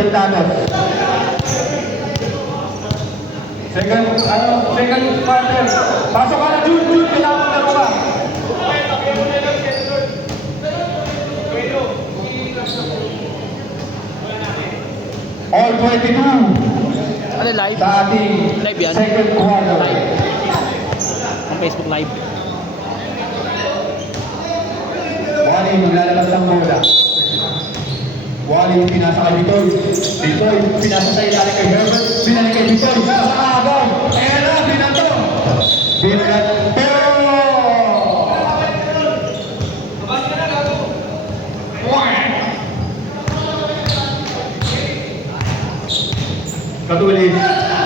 Tindanos. Second quarter. Pasok ka na, Jun, kailangan mo ka. All 22. Ano live? Sa ating Live yan? second quarter. Live. Ang Facebook live. Wally maglalabas ng bola. Wally pinasa kay Bitoy. Bitoy pinasa sa ilalim kay Herbert. Binalik kay Bitoy. Sa agaw. Kaya na, binato. Binato. Katulis.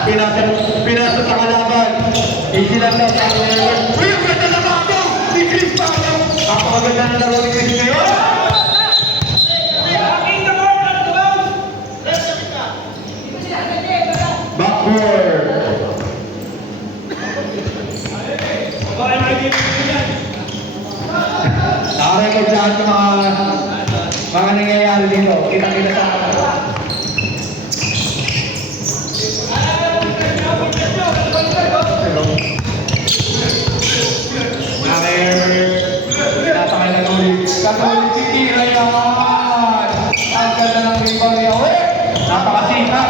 Pinasa sa kalaban. Isilang na sa Herbert. Uy, ang ganda na bago! Ni Chris Pablo. Kapaganda na laro ni Chris ngayon. Backward. Nakarecord dyan ng mga nangyayari dito. Kita-kita sa Katuloy si Tira yan! Ang ganda ng rebound niya. Napakasikap!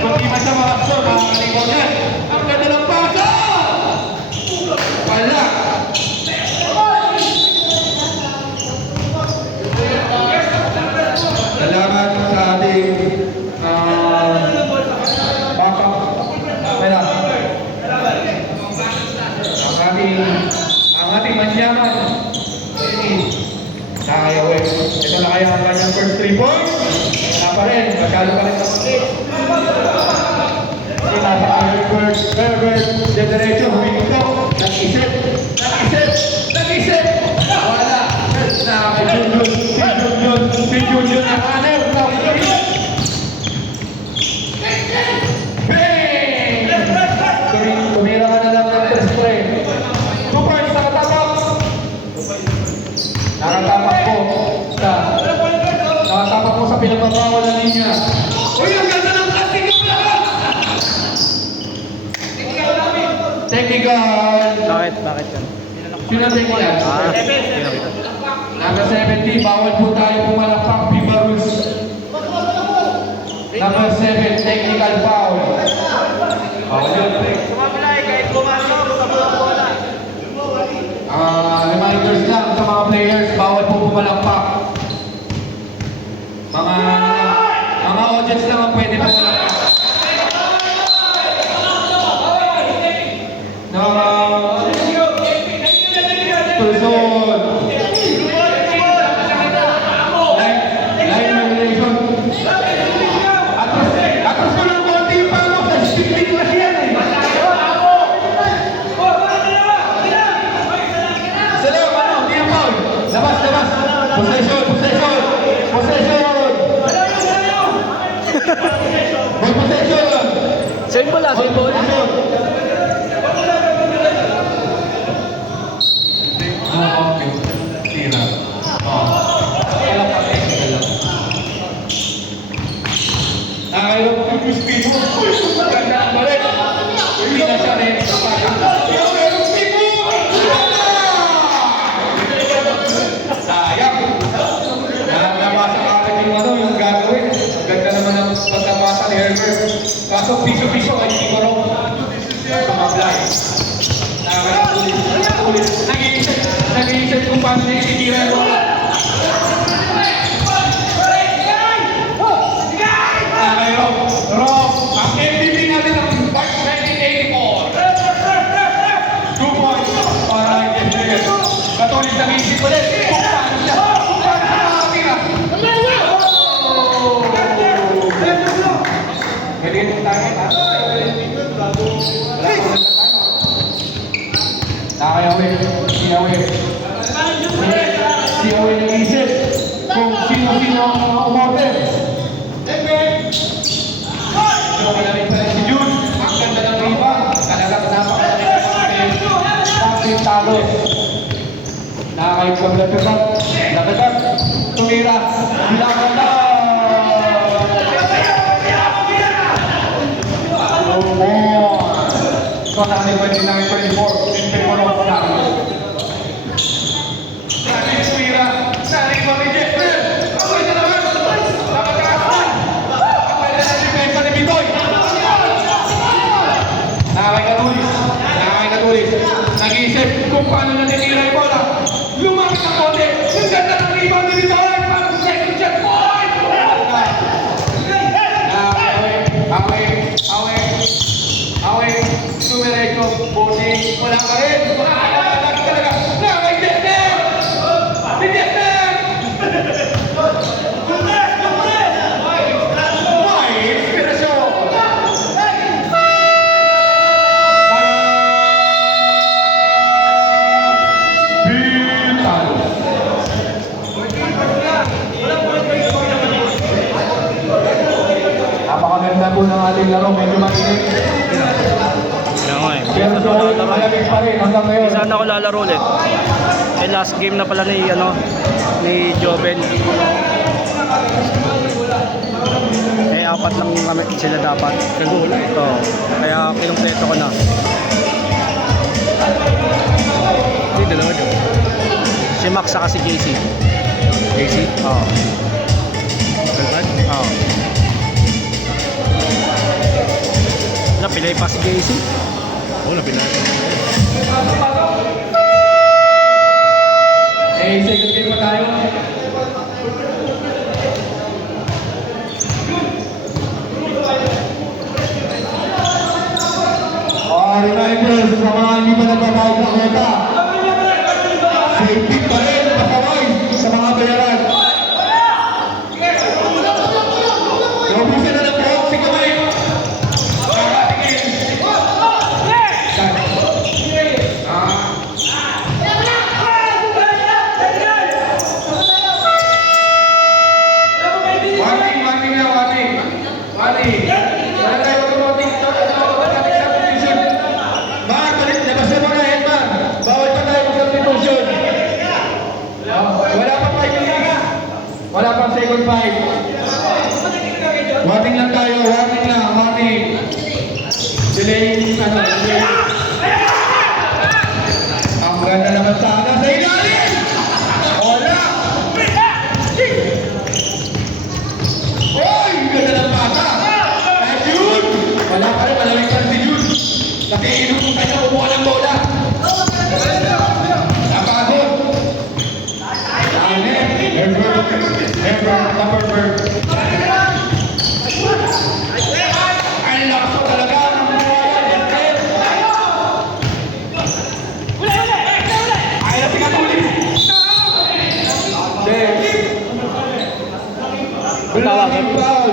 Kung di man siya makasor, makakalikot yan. Ang ganda ng pasa! Wala! Salamat sa ating backup. Ang ating manyaman. Nakaya ito na kaya ang kanyang first 3 points. Wala pa rin. Masyado pa rin sa split. Herbert. Diretso. Huminto. Nag-isip. Wala. Si Junior na kaner. Bang! Tumira ka na lang ng first play. 2 points. Nakatapak. Nakatapak po sa pinagbabawal na linya. Uy, ang ganda ng plastic yung pala! Technical. Bakit yan? Sino technical? Number 70, bawal po tayo pumalakpak. Viva Rules. Number 7, technical foul. Bawal yun. Reminders lang sa mga players, bawal po pumalakpak. Mga audience lang ang pwede pumalakpak. Tulson. Line regulation. Atras ko ng konti yung palo sa stick kasi yan eh. Labas. Possession. May possession. Symbol ah, symbol. Tira. Nakakailan ko yung speed mo. Ganda ang balik. Hindi na siya rin. Sayang. Nabasa ka agad yung gagawin. Ganda naman ang pagkabasa ni Herbert. Kaso piso-piso ay hindi ko raw. Sumablay. Ulit. Nag-iisip kung paano na isitira yung bola. Rob, ang MVP natin ang March 1984. 2 points para i-get. Katuloy nag-iisip ulit. Kung paano siya. Nakatira. Pwede yung target ha? Si Owe nag-iisip kung sino-sino ang mga umorder. Malalim pa rin si June. Ang ganda ng riba. Talagang napakalalim ng talos. Nakakayot sa Lagagat. Tumira. Bilangan na. more. So, natin 29-24. Impay mo lang po natin. Natin Suira. Natin Mami Jeffrey. Ako ito naman. Nakakasal. Ako ito na si Pepa ni Bitoy. Nakakay Nag-iisip kung paano na tinira yung bola. Lumapit ang konti. Yung ganda ng rebound ni Bitoy. Para sa second shot. Point! Away. Sumirecho. Bossing. Wala pa rin. Lagi talaga. Nakakay Jester! Si Jester! May inspirasyon! Bintalo. Napakaganda po ng ating laro. Medyo mainit. Kaya nga eh. Pero so, malamig pa rin hanggang ngayon. Saan ako lalaro ulit? Eh, last game na pala ni Joven. Eh, 4 lang kami sila dapat. Ito. Kaya kinumpleto ko na. Hindi, dalawa dyan. Si Max saka si JC. JC? Oo. Oo. Napilay pa si JC? Oo, napilay. Eh, second game pa tayo. Reminders sa mga hindi pa nagbabayad ng kota. Safety pa rin, pasaway sa mga bayaran. Naubusan na ng buhok si Kamay. Wati. Wala tayo automatic. Mark, labas mo na, Edman. Bawal pa tayo mag-substitution. Wala pang 5 minutes. Wala pang second 5. Warning lang tayo, warning lang, warning. Delay, delay. Ang ganda naman sana sa ilalim. Wala. Oy, ganda ng bata. Jude. Wala pa rin, malamig pa rin si Jude. Kasi inutusan niya kumuha ng bola. Napagod. Herbert. Ang lakas talaga ng ay, nasi katulis. Blocking foul.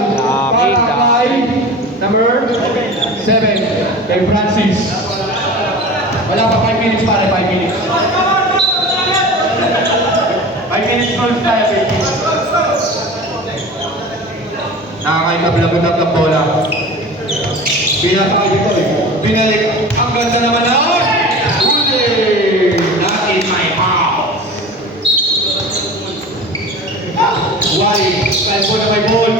Number 7. Kay Francis. Wala pa 5 minutes pare, 5 minutes. 5 minutes goals tayo, baby. Nakakainablagot ang bola. Pinasakay dito eh. Binalik. Ang ganda naman na. Huli! Not in my house. Wally, kalbo na may ball.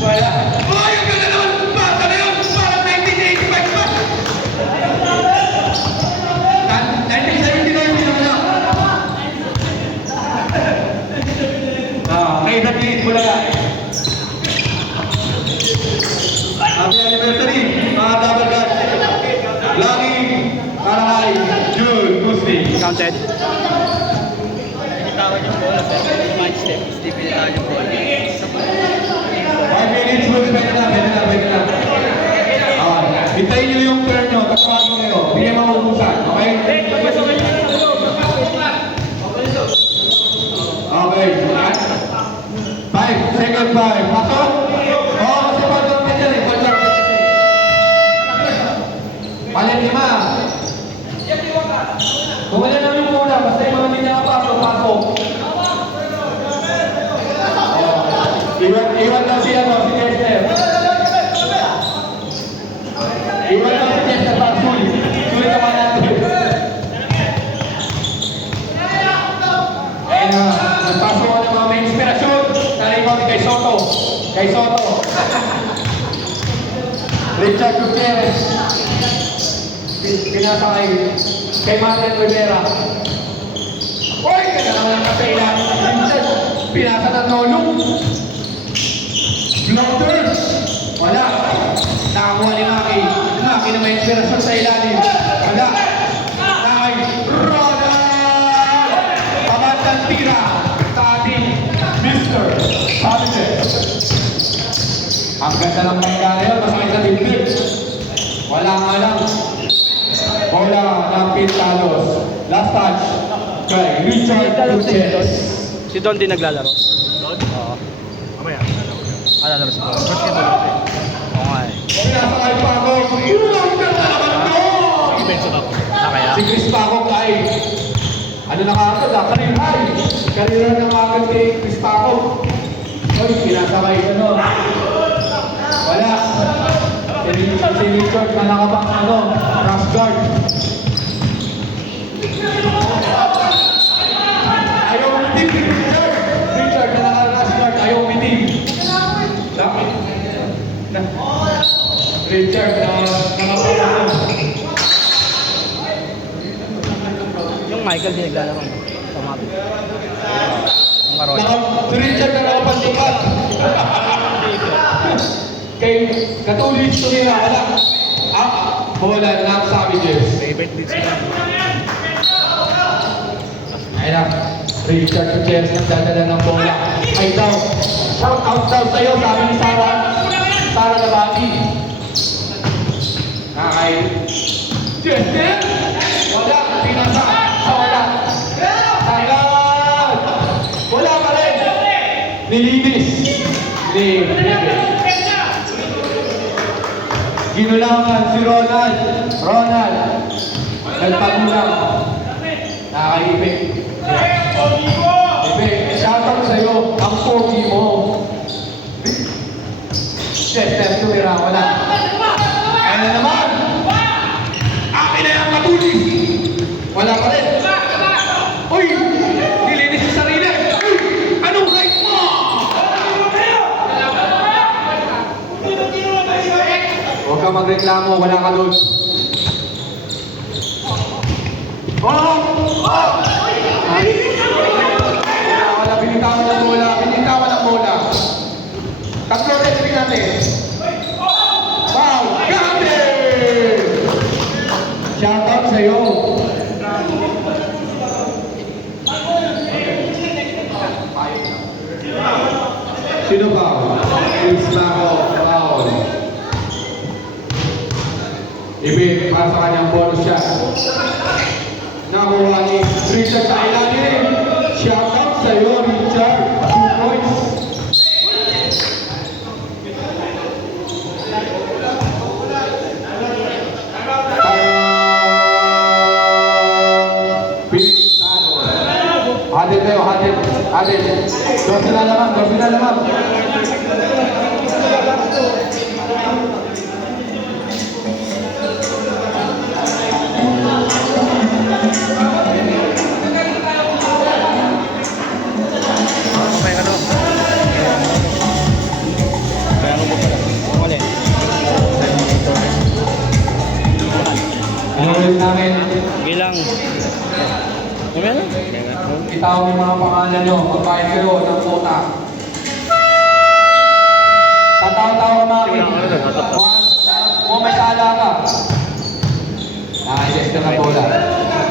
Wala. Ay, ang ganda naman! Bata na yun! Parang 1985 pa! 1979 yun lang. Kay David Bulaga. Happy anniversary, mga double guard. Lagi, Karakay, Jude, Gusti. Counted. Tawag yung bola, pero mind step, hindi pinatawag yung bola. 5 minutes, pwede na. Hintayin nyo yung turn nyo, tatawagin kayo. Hindi kayo mauubusan, okay? Okay. 5, second 5. Pasok? Oo, kasi pandang ka dyan eh. Pandang ka kasi. Palit 5. Kung wala namin muna. Kay Soto. Richard Gutierrez. Pinasa kay Martin Rivera. Uy, kaya naman ang kapila. Richard, pinasa ng Nolong. Blocker. Wala. Nakakuha ni Maki. Maki na may inspirasyon sa ilalim. Wala. Nakay Ronald. Pamantang tira sa ating Mr. Sanchez. Ang ganda ng pangga na yun. Masakit sa dibdib. Wala nga lang. Bola ng Pintalos. Last touch. Kay Richard Gutierrez. Si Don din naglalaro. Don? Oo. Mamaya. Lalaro si Don. First game ulit. Oo nga eh. Pinasakay pa ako. Yun ang ganda naman doon. Defensive ako. Kaya? Si Chris Paco ay ano na kagad ah, career high. Career na kagad kay Chris Paco. Oy, pinasakay ano. Wala. Si Richard na nakabang ano, cross guard. Ayaw umitim si Richard. Richard na naka-cross guard, ayaw umitim. Richard na nakabang ano. Yung Michael din naglalaro. Tamabi. Ang Maroy. Si Richard na nakapandikat. Kay Katulis tumira, wala. Bola ng Savages. Favorite din sila. Ayun na. Richard Gutierrez nagdadala ng bola. Ay daw. Shout out daw sa'yo, sabi ni Sarah. Sarah Labati. Nakay. Justin! Wala. Pinasa. Sa wala. Sagad! Wala pa rin. Nilinis. Ginulangan si Ronald. Ronald. Nagpagulang. Nakakaipik. Ipik, shoutout sa'yo. Ang pogi mo. Chester tumira, wala. Kaya na naman. Akin na yung matulis. Wala pa rin. Uy! Nilinis sa sarili. Uy! Anong right mo? Huwag ka magreklamo, wala ka doon. Wala, binitawan ng bola, binitawan ng bola. Tatlo rin sabi natin. Wow! Gamit! Shoutout sa'yo. Sino ba? Chris Paco, foul. Ibig para sa kanyang bonus shot. Nakuha ni Richard sa ilalim. Shout out sa iyo, Richard. 2 points. Pintado. Hadid kayo, hadid. Hadid. 12 na naman, 12 na naman. Okay ka doon. Kaya mo pala. Mali. Inulit namin. Gilang. Amen? Itawag yung mga pangalan nyo. Magbayad kayo ng quota. Tatawa-tawa ka mami. Kung may sala ka. Nakailis ka ng bola.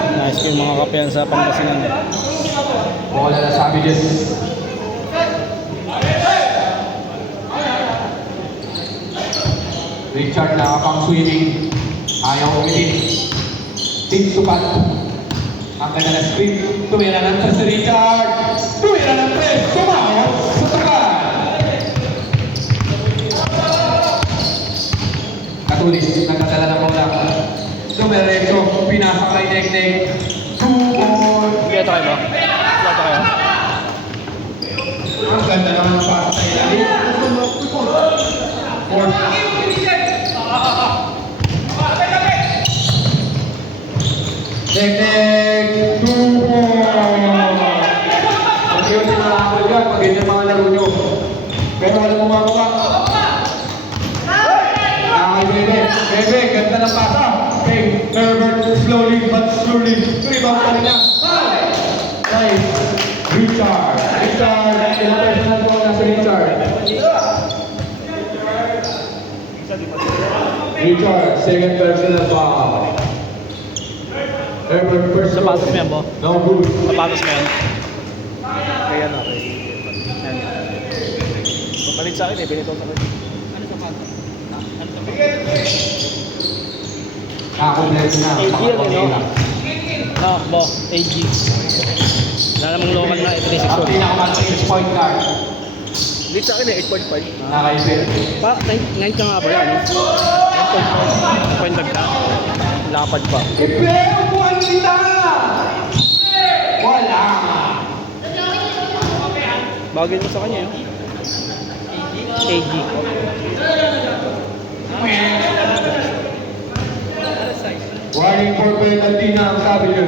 Nice yung mga kapiyan sa Pangasinan. Bola na sabi Diyos. Richard nakapang swimming. Ayaw umitin. Team sukat. Ang ganda na screen. Tumira ng 3 si Richard. Tumira ng 3. Sumawat sa tukan. Katulis. Nagdadala ng bola. Dumiretso. Pinasa kay Neg-Neg. 2 points. Ito kayo ba? Ito kayo? Ang ganda naman ng pasa sa ilalim. Tek-tek, 2 points. Ang cute yung mga ako dyan, pag ganyan mga laro nyo. Pero walang umababa. Herbert slowly but surely. Rebound pa rin niya. Nice. Richard. Ilang personal po na si Richard. Richard, second personal foul. Herbert first. Sapatos mo yan, Bo? No good. Sapatos mo yan. Kaya na, kay... Yan. Papalit sa akin eh, binito sa akin. Ano sa pato? Ano sa pato? Nakakompleto na. AG yan, Nakapagpapila. no? No, Bo, AG. Wala namang local na, ito na yung Ang 6 pinakamataas point guard. Dito sa akin eh, 8.5. Nakaisip. Pa, 9 ka nga pala, no? 9.5. Point guard ka. Lapad pa. Ipleo po ang kita! Wala! Bagay mo sa kanya, yun. AG. Warning for penalty na ang sabi niyo.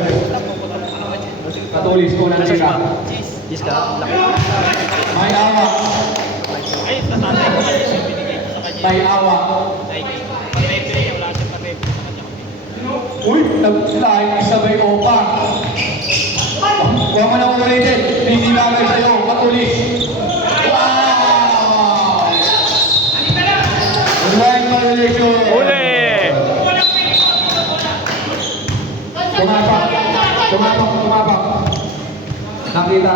Katulis ko ng Nasa tira. pa? Dis ka? Laki. May awa. Ay, sa tatay ko kasi yung binigay ko sa kanya. May awa. Ay, pag-referee, wala siyang pag-referee sa kanya. Uy, naglaing isabay ko pa. Huwag mo na ulitin. Hindi bagay sa'yo. Katulis. Wow! Line violation. Uli! Tumapak. Nakita.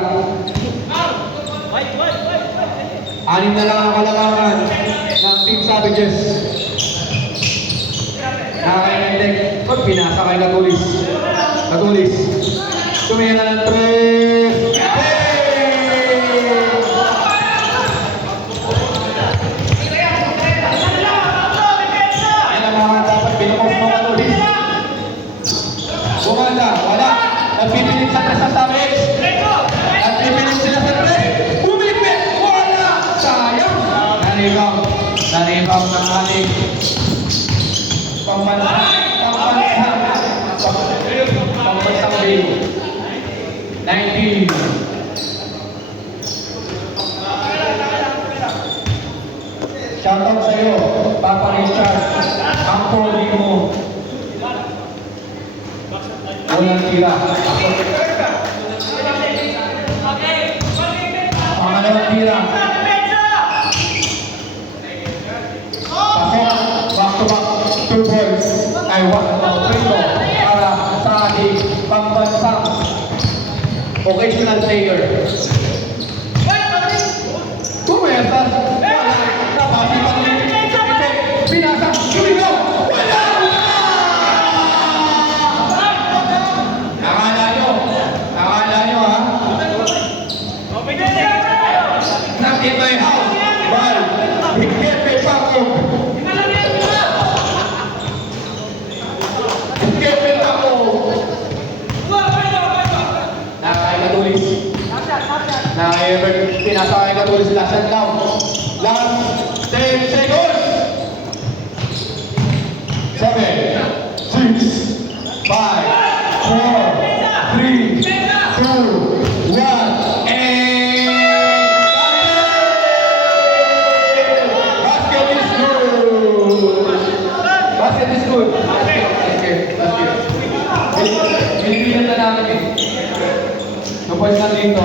Anim na lang ang kalamangan ng Team Savages. Nakakainag. Pag pinasa kay Katulis. Tumira na ng 3. Yan ang mga dapat pinapos mo Katulis. Bumanda, wala. Nagpipilit sa tres sa Savage. Nagpipilit sila sa tres. Bumipit, wala. Sayang. Naribaw ng ating pambansang game. 19. Shoutout sa'yo, Papa Richard. Ang poli mo. Walang tira. Pangalawang tira. Pasok. Back to back. 2 balls. Ay, 1 free para sa ating pambansang occasional player. Tumesas. Wala. Napasi pa rin. Pinasa. Sumigaw. Wala! Akala nyo ha? Not in my house, but higit may pakong. Higit may pakong. Nakakay pinasa kay Katulis last shot down. Last 10 seconds. 7, 6, 5, 4, 3, 2, 1, and basket is good. Basket is good. Basket. Pilipinan na namin eh. 2 points lang dito.